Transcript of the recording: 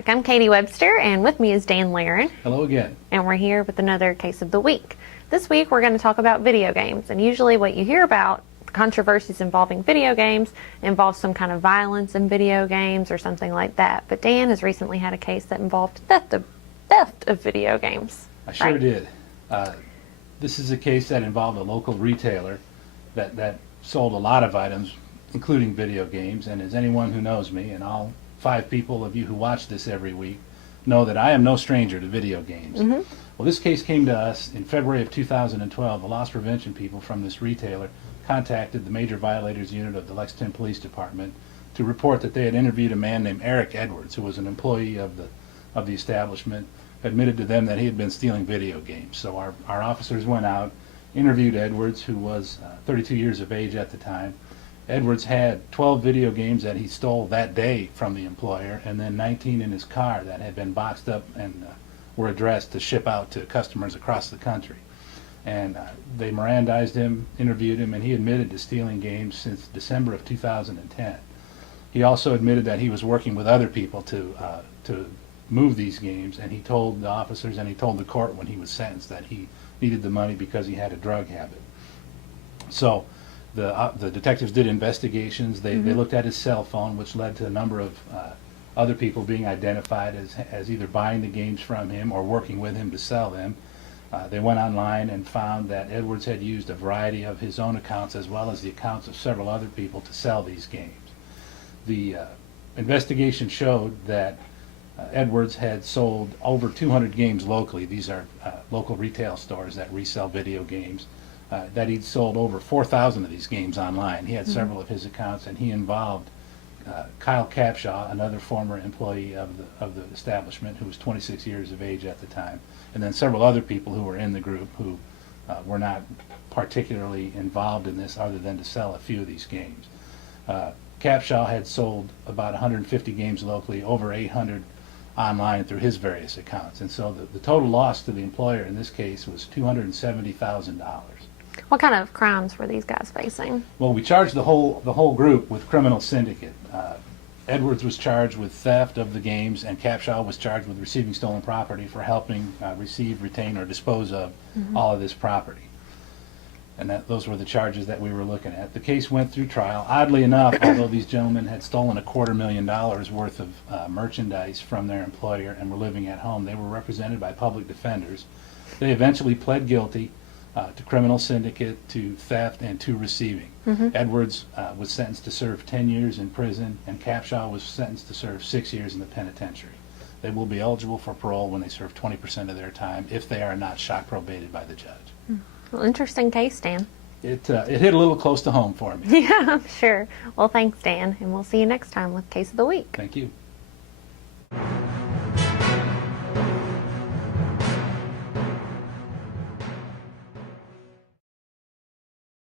back. I'm Katie Webster, and with me is Dan Laren. Hello again. And we're here with another case of the week. This week we're going to talk about video games, and usually what you hear about controversies involving video games involves some kind of violence in video games or something like that. But Dan has recently had a case that involved theft of video games. I sure did. This is a case that involved a local retailer that sold a lot of items, including video games. And as anyone who knows me, and all 5 people of you who watch this every week, know that I am no stranger to video games. Mm-hmm. Well, this case came to us in February of 2012. The loss prevention people from this retailer contacted the Major Violators Unit of the Lexington Police Department to report that they had interviewed a man named Eric Edwards, who was an employee of the establishment, admitted to them that he had been stealing video games. So our officers went out, interviewed Edwards, who was 32 years of age at the time. Edwards had 12 video games that he stole that day from the employer, and then 19 in his car that had been boxed up and were addressed to ship out to customers across the country. And they Mirandized him, interviewed him, and he admitted to stealing games since December of 2010. He also admitted that he was working with other people to move these games, and he told the officers and he told the court when he was sentenced that he needed the money because he had a drug habit. So the detectives did investigations. They looked at his cell phone, which led to a number of other people being identified as either buying the games from him or working with him to sell them. They went online and found that Edwards had used a variety of his own accounts as well as the accounts of several other people to sell these games. The investigation showed that Edwards had sold over 200 games locally. These are local retail stores that resell video games. That he'd sold over 4,000 of these games online. He had several of his accounts, and he involved Kyle Capshaw, another former employee of the establishment, who was 26 years of age at the time, and then several other people who were in the group who were not particularly involved in this other than to sell a few of these games. Capshaw had sold about 150 games locally, over 800 online through his various accounts, and so the total loss to the employer in this case was $270,000. What kind of crimes were these guys facing? Well, we charged the whole group with criminal syndicate. Edwards was charged with theft of the games, and Capshaw was charged with receiving stolen property for helping receive, retain, or dispose of all of this property. And those were the charges that we were looking at. The case went through trial. Oddly enough, although these gentlemen had stolen $250,000 worth of merchandise from their employer and were living at home, they were represented by public defenders. They eventually pled guilty to criminal syndicate, to theft, and to receiving. Edwards was sentenced to serve 10 years in prison, and Capshaw was sentenced to serve 6 years in the penitentiary. They will be eligible for parole when they serve 20% of their time if they are not shock probated by the judge. Well, interesting case, Dan. It hit a little close to home for me. Yeah, I'm sure. Well, thanks, Dan, and we'll see you next time with Case of the Week. Thank you.